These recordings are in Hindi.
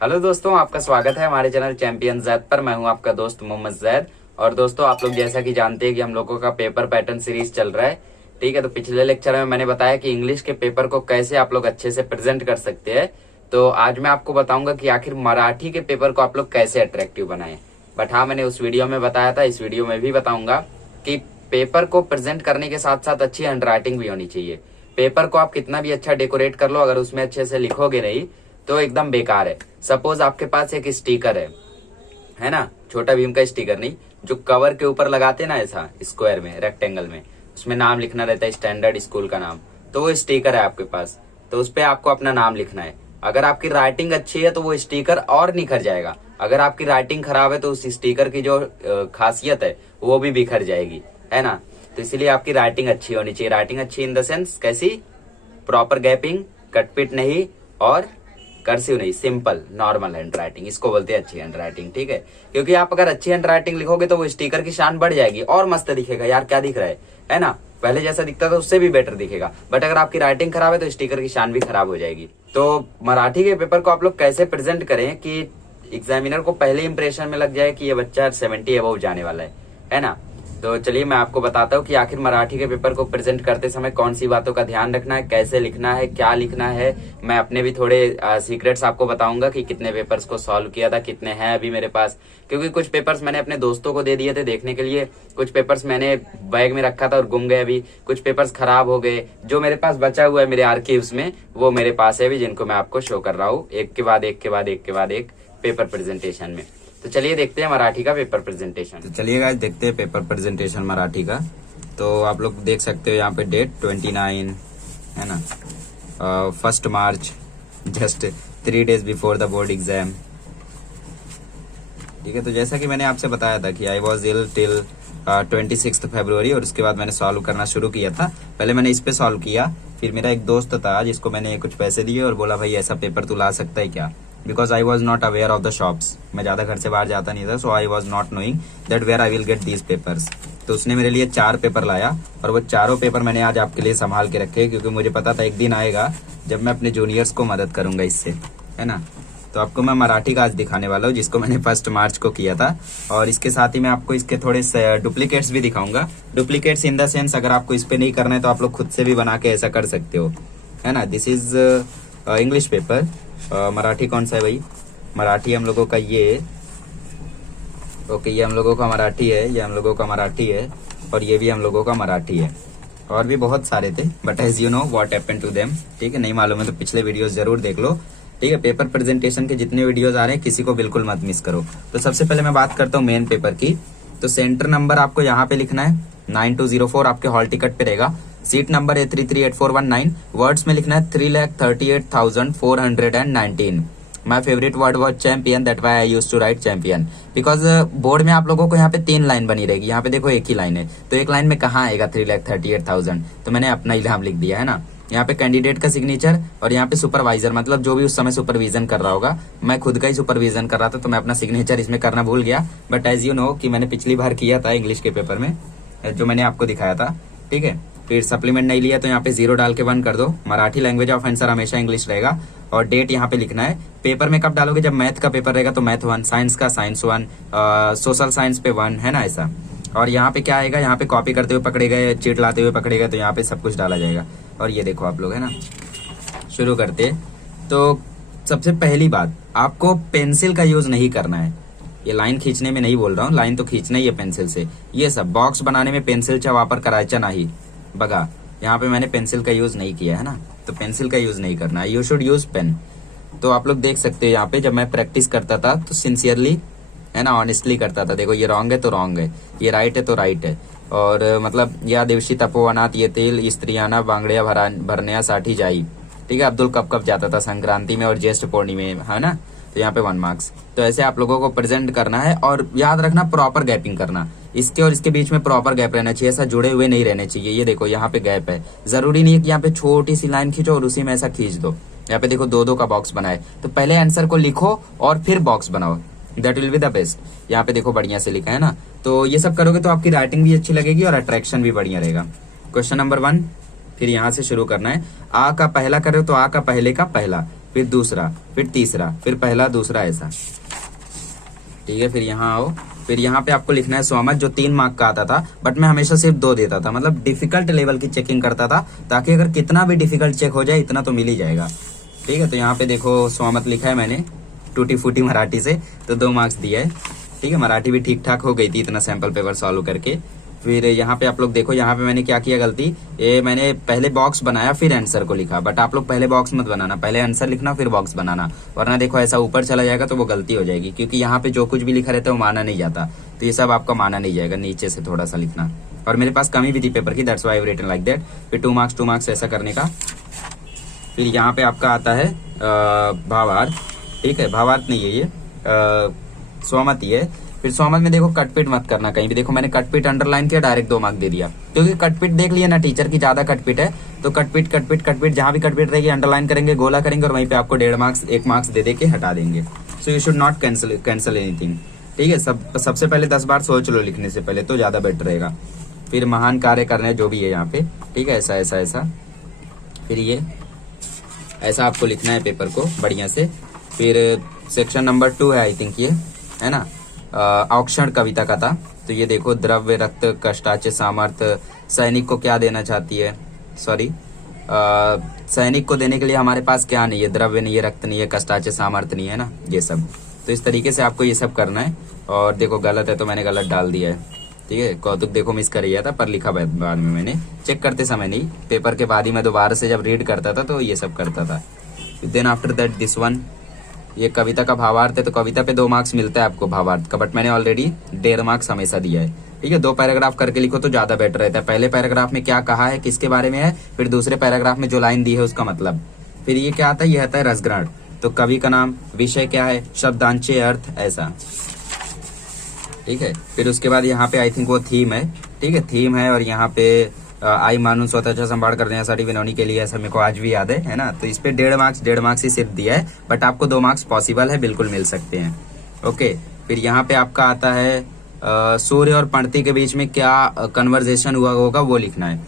हेलो दोस्तों, आपका स्वागत है हमारे चैनल चैंपियन जैद पर। मैं हूं आपका दोस्त मोहम्मद जैद। और दोस्तों, आप लोग जैसा कि जानते हैं कि हम लोगों का पेपर पैटर्न सीरीज चल रहा है। ठीक है, तो पिछले लेक्चर में मैंने बताया कि इंग्लिश के पेपर को कैसे आप लोग अच्छे से प्रेजेंट कर सकते हैं। तो आज मैं आपको बताऊंगा कि आखिर मराठी के पेपर को आप लोग कैसे अट्रैक्टिव बनाए। बट हाँ, मैंने उस वीडियो में बताया था, इस वीडियो में भी बताऊंगा कि पेपर को प्रेजेंट करने के साथ साथ अच्छी हैंड राइटिंग भी होनी चाहिए। पेपर को आप कितना भी अच्छा डेकोरेट कर लो, अगर उसमें अच्छे से लिखोगे नहीं तो एकदम बेकार है। सपोज आपके पास एक स्टिकर है ना, छोटा भीम का स्टिकर नहीं, जो कवर के ऊपर लगाते ना ऐसा स्क्वायर में, रेक्टेंगल में, उसमें नाम लिखना रहता है, स्टैंडर्ड स्कूल का नाम। तो वो स्टिकर है आपके पास, तो उस पे आपको अपना नाम लिखना है। अगर आपकी राइटिंग अच्छी है तो वो स्टिकर और निखर जाएगा। अगर आपकी राइटिंग खराब है तो उस स्टिकर की जो खासियत है वो भी बिखर जाएगी, है ना। तो इसलिए आपकी राइटिंग अच्छी होनी चाहिए। राइटिंग अच्छी इन द सेंस कैसी? प्रॉपर गैपिंग, कटपिट नहीं और कर्सिव नहीं, सिंपल नॉर्मल हैंड राइटिंग, इसको बोलते हैं अच्छी हैंड राइटिंग। ठीक है, क्योंकि आप अगर अच्छी हैंड राइटिंग लिखोगे तो वो स्टिकर की शान बढ़ जाएगी और मस्त दिखेगा। यार क्या दिख रहा है ना, पहले जैसा दिखता था उससे भी बेटर दिखेगा। बट अगर आपकी राइटिंग खराब है तो स्टिकर की शान भी खराब हो जाएगी। तो मराठी के पेपर को आप लोग कैसे प्रेजेंट करें कि एग्जामिनर को पहले इंप्रेशन में लग जाए कि ये बच्चा 70 अबव जाने वाला है ना। तो चलिए मैं आपको बताता हूँ कि आखिर मराठी के पेपर को प्रेजेंट करते समय कौन सी बातों का ध्यान रखना है, कैसे लिखना है, क्या लिखना है। मैं अपने भी थोड़े सीक्रेट्स आपको बताऊंगा कि कितने पेपर्स को सॉल्व किया था, कितने हैं अभी मेरे पास। क्योंकि कुछ पेपर्स मैंने अपने दोस्तों को दे दिए थे देखने के लिए, कुछ पेपर्स मैंने बैग में रखा था और गुम गए अभी, कुछ पेपर्स खराब हो गए। जो मेरे पास बचा हुआ है मेरे आर्काइव्स में वो मेरे पास है अभी, जिनको मैं आपको शो कर रहा हूँ एक के बाद एक के बाद एक के बाद एक पेपर प्रेजेंटेशन में। तो चलिए देखते हैं मराठी का पेपर प्रेजेंटेशन। तो चलिए गाइस देखते हैं पेपर प्रेजेंटेशन मराठी का। तो आप लोग देख सकते हो यहाँ पे डेट 29 है ना, 1 मार्च, just 3 days before the board exam. ठीक है, तो जैसा कि मैंने आपसे बताया था कि आई वॉज इल टिल 26 फरवरी, और उसके बाद मैंने सॉल्व करना शुरू किया था। पहले मैंने इस पे सॉल्व किया, फिर मेरा एक दोस्त था जिसको मैंने कुछ पैसे दिए और बोला भाई ऐसा पेपर तू ला सकता है क्या, because I was not aware of the shops. मैं ज्यादा घर से बाहर जाता नहीं था, so I was not knowing that where I will get these papers. तो उसने मेरे लिए 4 पेपर लाया और वो चारों पेपर मैंने आज आपके लिए संभाल के रखे, क्योंकि मुझे पता था एक दिन आएगा जब मैं अपने जूनियर्स को मदद करूंगा इससे, है ना। तो आपको मैं मराठी का आज दिखाने वाला हूँ, जिसको मैंने 1 मार्च को किया था। और इसके साथ ही मैं आपको इसके थोड़े डुप्लीकेट्स भी दिखाऊंगा। डुप्लीकेट्स इन द सेंस, अगर आपको इस पे नहीं करना है तो आप लोग खुद से भी बना के ऐसा कर सकते हो, है ना। This is English paper. Marathi कौन सा है भाई? मराठी हम लोगों का ये, ओके, ये हम लोगों का मराठी है, ये हम लोगों का मराठी है, और ये भी हम लोगों का मराठी है। और भी बहुत सारे थे, but as you know what happened to them. ठीक है, नहीं मालूम है तो पिछले वीडियोस जरूर देख लो। ठीक है, पेपर प्रेजेंटेशन के जितने वीडियोस आ रहे हैं किसी को बिल्कुल मत मिस करो। तो सबसे पहले मैं बात करता हूँ मेन पेपर की। तो सेंटर नंबर आपको यहाँ पे लिखना है 9204, आपके हॉल टिकट पे रहेगा। सीट नंबर है 338419। वर्ड्स में लिखना है 3,38,419। My favourite word was champion, that why I use to write champion, because board में आप लोगों को यहाँ पे 3 लाइन बनी रहेगी। यहाँ पे देखो एक ही लाइन है, तो एक लाइन में कहाँ आएगा 3,38,000, तो मैंने अपना ही नाम लिख दिया, है ना। यहाँ पे कैंडिडेट का सिग्नेचर और यहाँ पे सुपरवाइजर, मतलब जो भी उस समय सुपरविजन कर रहा होगा। मैं खुद का ही सुपरविजन कर रहा था तो मैं अपना सिग्नेचर इसमें करना भूल गया, बट एज यू नो कि मैंने पिछली बार किया था इंग्लिश के पेपर में, जो मैंने आपको दिखाया था। ठीक है, फिर सप्लीमेंट नहीं लिया तो यहाँ पे 0 डाल के 1 कर दो। मराठी लैंग्वेज ऑफ आंसर हमेशा इंग्लिश रहेगा, और डेट यहाँ पे लिखना है। पेपर में कब डालोगे? जब मैथ का पेपर रहेगा तो मैथ 1, साइंस का साइंस 1, सोशल साइंस पे 1, है ना, ऐसा। और यहाँ पे क्या आएगा? यहाँ पे कॉपी करते हुए पकड़े गए, चीट लाते हुए पकड़े गए, तो यहाँ पे सब कुछ डाला जाएगा। और ये देखो आप लोग, है ना। शुरू करते। तो सबसे पहली बात, आपको पेंसिल का यूज नहीं करना है। ये लाइन खींचने में नहीं बोल रहा हूँ, लाइन तो खींचना ही है पेंसिल से। ये सब बॉक्स बनाने में पेंसिलचा वापर करायचा नाही बघा। यहाँ पे मैंने पेंसिल का यूज नहीं किया है ना, तो पेंसिल का यूज नहीं करना है। You should use pen. तो आप लोग देख सकते हैं यहाँ पे, जब मैं प्रैक्टिस करता था तो सिंसियरली, है ना, ऑनेस्टली करता था। देखो ये रॉन्ग है तो रॉन्ग है, ये राइट है तो राइट है। और मतलब या दिवशी तपोवनात येथील स्त्रियांना बांगड्या भरण्यासाठी जाई। ठीक है, अब्दुल कब कब जाता था? संक्रांति में और ज्येष्ठ पूर्णिमा में, है ना। तो यहाँ पे 1 मार्क्स। तो ऐसे आप लोगों को प्रेजेंट करना है, और याद रखना प्रॉपर गैपिंग करना। इसके और इसके बीच में प्रॉपर गैप रहना चाहिए, ऐसा जुड़े हुए नहीं रहने चाहिए। ये देखो यहाँ पे गैप है, जरूरी नहीं है कि यहाँ पे छोटी सी लाइन खींचो और उसी में ऐसा खींच दो। यहाँ पे देखो 2-2 का बॉक्स बनाए, तो पहले आंसर को लिखो और फिर बॉक्स बनाओ, that will be the best. यहाँ पे देखो बढ़िया से लिखा है ना। तो ये सब करोगे तो आपकी राइटिंग भी अच्छी लगेगी और अट्रैक्शन भी बढ़िया रहेगा। क्वेश्चन नंबर 1, फिर यहाँ से शुरू करना है। आ का पहला करो तो आ का पहले का पहला, फिर दूसरा, फिर तीसरा, फिर पहला दूसरा ऐसा। ठीक है, फिर यहाँ आओ, फिर यहाँ पे आपको लिखना है सोमत, जो 3 मार्क का आता था, बट मैं हमेशा सिर्फ 2 देता था, मतलब डिफिकल्ट लेवल की चेकिंग करता था, ताकि अगर कितना भी डिफिकल्ट चेक हो जाए इतना तो मिल ही जाएगा। ठीक है, तो यहाँ पे देखो सोमत लिखा है मैंने टूटी फूटी मराठी से, तो 2 मार्क्स दिया है। ठीक है, मराठी भी ठीक ठाक हो गई थी इतना सैंपल पेपर सॉल्व करके। फिर यहाँ पे आप लोग देखो, यहाँ पे मैंने क्या किया गलती, ये मैंने पहले बॉक्स बनाया फिर आंसर को लिखा, बट आप लोग पहले बॉक्स मत बनाना, पहले आंसर लिखना फिर बॉक्स बनाना, वरना देखो ऐसा ऊपर चला जाएगा तो वो गलती हो जाएगी, क्योंकि यहाँ पे जो कुछ भी लिखा रहता है वो माना नहीं जाता, तो ये सब आपका माना नहीं जाएगा, नीचे से थोड़ा सा लिखना। और मेरे पास कमी भी थी पेपर की, that's why I written like that. फिर 2 मार्क्स ऐसा करने का। फिर यहाँ पे आपका आता है भावार्थ। ठीक है, भावार्थ नहीं है ये, स्वमत ही है। फिर स्वमत में देखो कटपिट मत करना कहीं भी, देखो मैंने कटपिट अंडरलाइन किया, डायरेक्ट 2 मार्क दे दिया, क्योंकि कटपिट देख लिया ना टीचर की ज्यादा कटपिट है, तो कटपिट जहां भी कटपिट रहेगी अंडरलाइन करेंगे, गोला करेंगे, और वहीं पे आपको 1.5 मार्क्स 1 मार्क्स दे के हटा देंगे। So you should not cancel anything. ठीक है, सबसे पहले 10 बार सोच लो लिखने से पहले, तो ज्यादा बेटर रहेगा। फिर महान कार्य करने जो भी है यहाँ पे, ठीक है, ऐसा ऐसा ऐसा, फिर ये ऐसा आपको लिखना है पेपर को बढ़िया से। फिर सेक्शन नंबर 2 है आई थिंक ये, है ना, औक्षण कविता का था। तो ये देखो, द्रव्य रक्त कष्टाचे सामर्थ्य, सैनिक को क्या देना चाहती है, सॉरी सैनिक को देने के लिए हमारे पास क्या नहीं है, द्रव्य नहीं है, रक्त नहीं है, कष्टाचे सामर्थ्य नहीं है ना, ये सब। तो इस तरीके से आपको ये सब करना है। और देखो गलत है तो मैंने गलत डाल दिया है। ठीक है, कौतुक देखो मिस कर गया था, पर लिखा बाद में मैंने, चेक करते समय नहीं, पेपर के बाद ही मैं दोबारा से जब रीड करता था तो ये सब करता था। Then after that this one, ये कविता का भावार्थ है, तो कविता पे 2 मार्क्स मिलता है आपको भावार्थ का, बट मैंने ऑलरेडी 1.5 मार्क्स हमेशा दिया है। ठीक है, 2 पैराग्राफ करके लिखो तो ज्यादा बेटर रहता है। पहले पैराग्राफ में क्या कहा है, किसके बारे में है, फिर दूसरे पैराग्राफ में जो लाइन दी है उसका मतलब। फिर ये क्या आता है, ये आता है रसग्रहण, तो कवि का नाम, विषय क्या है, शब्दांचे, अर्थ, ऐसा। ठीक है, फिर उसके बाद यहाँ पे आई थिंक वो थीम है। ठीक है, थीम है, और यहाँ पे आई मानून स्वतः संभाल कर देण्यासाठी विनोनी के लिए, ऐसा मेरे को आज भी याद है ना। तो इस पे 1.5 मार्क्स ही सिर्फ दिया है, बट आपको 2 मार्क्स पॉसिबल है, बिल्कुल मिल सकते हैं। ओके, फिर यहाँ पे आपका आता है सूर्य और पंडित के बीच में क्या कन्वर्जेशन हुआ होगा वो लिखना है।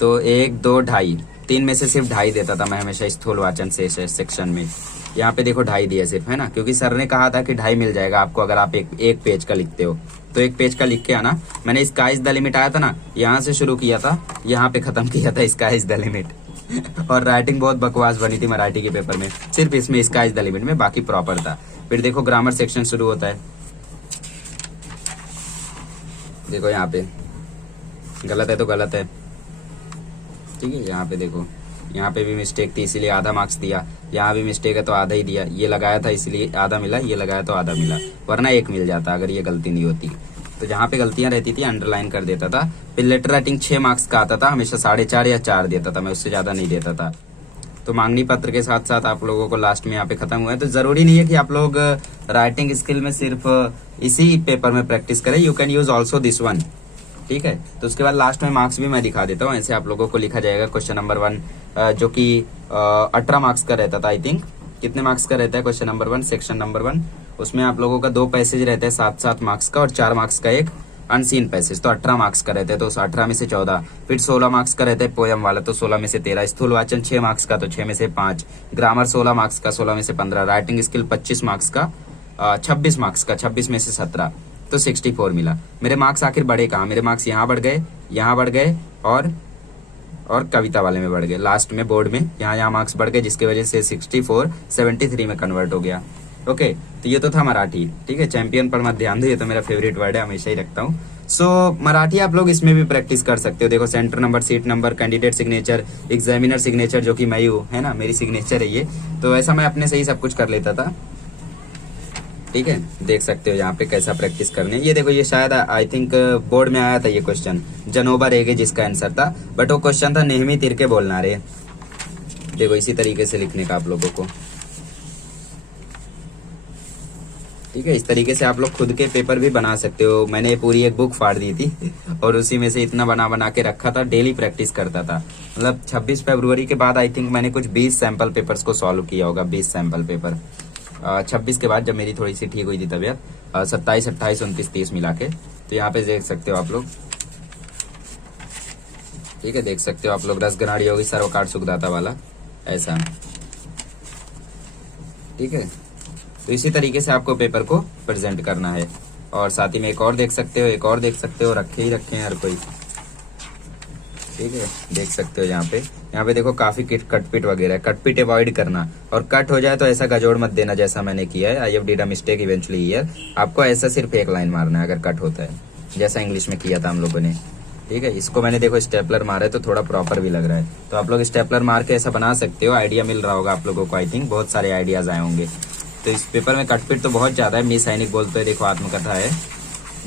तो 1, 2, 2.5, 3 में से सिर्फ 2.5 देता था मैं हमेशा स्थूल वाचन से सेक्शन में। यहाँ पे देखो 2.5 दिया सिर्फ, है ना, क्योंकि सर ने कहा था कि 2.5 मिल जाएगा आपको अगर आप एक पेज का लिखते हो, तो 1 पेज का लिख के आना। मैंने स्काई इज द लिमिट आया था ना, यहाँ से शुरू किया था, यहाँ पे खत्म किया था स्काई इज द लिमिट। और राइटिंग बहुत बकवास बनी थी मराठी के पेपर में, सिर्फ इसमें स्काई इज द लिमिट में, बाकी प्रॉपर था। फिर देखो ग्रामर सेक्शन शुरू होता है, देखो यहाँ पे गलत है तो गलत है। ठीक है, यहाँ पे देखो, यहाँ पे भी मिस्टेक थी इसीलिए आधा मार्क्स दिया, यहाँ भी मिस्टेक है तो आधा ही दिया, ये लगाया था इसलिए आधा मिला, ये लगाया तो आधा मिला, वरना 1 मिल जाता अगर ये गलती नहीं होती। तो जहाँ पे गलतियां रहती थी अंडरलाइन कर देता था। फिर लेटर राइटिंग 6 मार्क्स का आता था, हमेशा 4.5 या 4 देता था मैं, उससे ज्यादा नहीं देता था। तो मांगनी पत्र के साथ साथ आप लोगों को लास्ट में यहाँ पे खत्म हुआ है। तो जरूरी नहीं है कि आप लोग राइटिंग स्किल में सिर्फ इसी पेपर में प्रैक्टिस करें, you can use also this one. ठीक है, तो उसके बाद लास्ट में मार्क्स भी मैं दिखा देता हूँ, ऐसे आप लोगों को लिखा जाएगा। क्वेश्चन नंबर 1 जो कि 18 मार्क्स का रहता था आई थिंक, कितने मार्क्स का रहता है क्वेश्चन नंबर 1, सेक्शन नंबर 1, उसमें आप लोगों का 2 पैसेज रहता है 7-7 मार्क्स का, और 4 मार्क्स का एक अनसीन पैसेज, तो 18 मार्क्स का रहता है, तो उस 18 में से 14। फिर 16 मार्क्स का रहता है पोयम वाला, तो 16 में से 13। स्थूल वाचन 6 मार्क्स का, तो 6 में से 5। ग्रामर 16 मार्क्स का, 16 में से 15। राइटिंग स्किल 25 मार्क्स का, 26 मार्क्स का, 26 में से 17, तो 64 मिला। मेरे मार्क्स आखिर बढ़े कहाँ, मेरे मार्क्स यहाँ बढ़ गए, यहाँ बढ़ गए, और कविता वाले में बढ़ गए, लास्ट में बोर्ड में यहाँ मार्क्स बढ़ गए, जिसकी वजह से 64 73 में कन्वर्ट हो गया। ओके, तो ये तो था मराठी। ठीक है, चैंपियन पर मत ध्यान दो, ये तो मेरा फेवरेट वर्ड है, हमेशा ही रखता हूँ। सो मराठी आप लोग इसमें भी प्रैक्टिस कर सकते हो। देखो centre number, seat number, candidate signature, examiner signature जो कि मैं ही हूँ, है ना, मेरी सिग्नेचर है ये, तो ऐसा मैं अपने से ही सब कुछ कर लेता था। ठीक है, देख सकते हो यहाँ पे कैसा प्रैक्टिस करने। ये देखो, ये शायद आई थिंक बोर्ड में आया था ये क्वेश्चन, जनोबा रेगे जिसका आंसर था, बट वो क्वेश्चन था नेहमी तिरके बोलना रे। देखो इसी तरीके से लिखने का आप लोगों को। ठीक है, इस तरीके से आप लोग खुद के पेपर भी बना सकते हो। मैंने पूरी एक बुक फाड़ दी थी और उसी में से इतना बना के रखा था, डेली प्रैक्टिस करता था। मतलब 26 फरवरी के बाद आई थिंक मैंने कुछ 20 सैंपल पेपर्स को सॉल्व किया होगा, 20 सैंपल पेपर। 26 के बाद जब मेरी थोड़ी सी ठीक हुई थी तबीयत, 27, 28, 29, 30 मिला के। तो यहाँ पे देख सकते हो आप लोग। ठीक है, देख सकते हो आप लोग, रसगनाड़ी होगी सर्वकार्ड सुखदाता वाला, ऐसा। ठीक है। तो इसी तरीके से आपको पेपर को प्रेजेंट करना है। और साथ ही में एक और देख सकते हो, एक और देख सकते हो, रखे ही रखे हैं हर कोई, ठीक है। देख सकते हो यहाँ पे देखो काफी कटपिट वगैरह है, कटपिट अवॉइड करना, और कट हो जाए तो ऐसा गजोड़ मत देना जैसा मैंने किया है। I have did a mistake eventually here. आपको ऐसा सिर्फ एक लाइन मारना है अगर कट होता है, जैसा इंग्लिश में किया था हम लोगों ने, ठीक है। इसको मैंने देखो स्टेपलर मारा है तो थोड़ा प्रॉपर भी लग रहा है, तो आप लोग स्टेपलर मार के ऐसा बना सकते हो। आइडिया मिल रहा होगा आप लोगों को, आई थिंक बहुत सारे आइडियाज आए होंगे। तो इस पेपर में कटपिट तो बहुत ज्यादा है। मिस सैनिक बोलते हैं, देखो आत्मकथा है,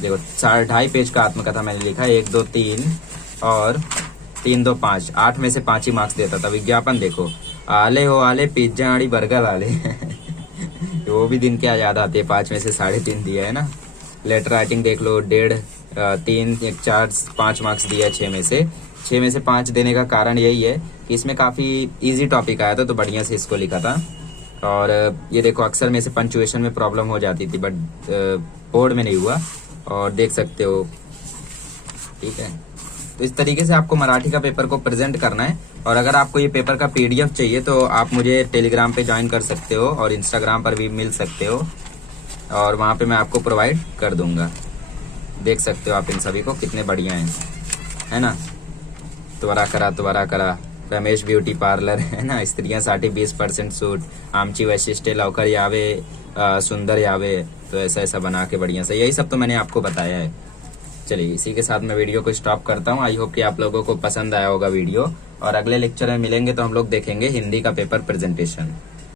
देखो 2.5 पेज का आत्मकथा मैंने लिखा है, 1 2 3 और 3 2 5, 8 में से 5 ही मार्क्स देता था। विज्ञापन देखो, आले हो आले पिज्जा आड़ी बर्गर आले वो भी दिन क्या याद आते हैं, 5 में से 3.5 दिया है ना। लेटर राइटिंग देख लो, 1.5 3 1 4 5 मार्क्स दिया है 6 में से 5 देने का कारण यही है कि इसमें काफी इजी टॉपिक आया था तो बढ़िया से इसको लिखा था। और ये देखो अक्सर में से पंचुएशन में प्रॉब्लम हो जाती थी, बट बोर्ड में नहीं हुआ, और देख सकते हो, ठीक है। तो इस तरीके से आपको मराठी का पेपर को प्रेजेंट करना है। और अगर आपको ये पेपर का पीडीएफ चाहिए तो आप मुझे टेलीग्राम पे ज्वाइन कर सकते हो और इंस्टाग्राम पर भी मिल सकते हो, और वहां पे मैं आपको प्रोवाइड कर दूंगा। देख सकते हो आप इन सभी को कितने बढ़िया हैं, है ना। त्वरा करा रमेश ब्यूटी पार्लर, है ना। स्त्रियांसाठी 20% सूट, आमची वैशिष्ट्य लवकर यावे, सुंदर यावे। तो ऐसा ऐसा बना के बढ़िया से, यही सब तो मैंने आपको बताया है। चलिए इसी के साथ मैं वीडियो को स्टॉप करता हूँ। आई होप कि आप लोगों को पसंद आया होगा वीडियो, और अगले लेक्चर में मिलेंगे तो हम लोग देखेंगे हिंदी का पेपर प्रेजेंटेशन।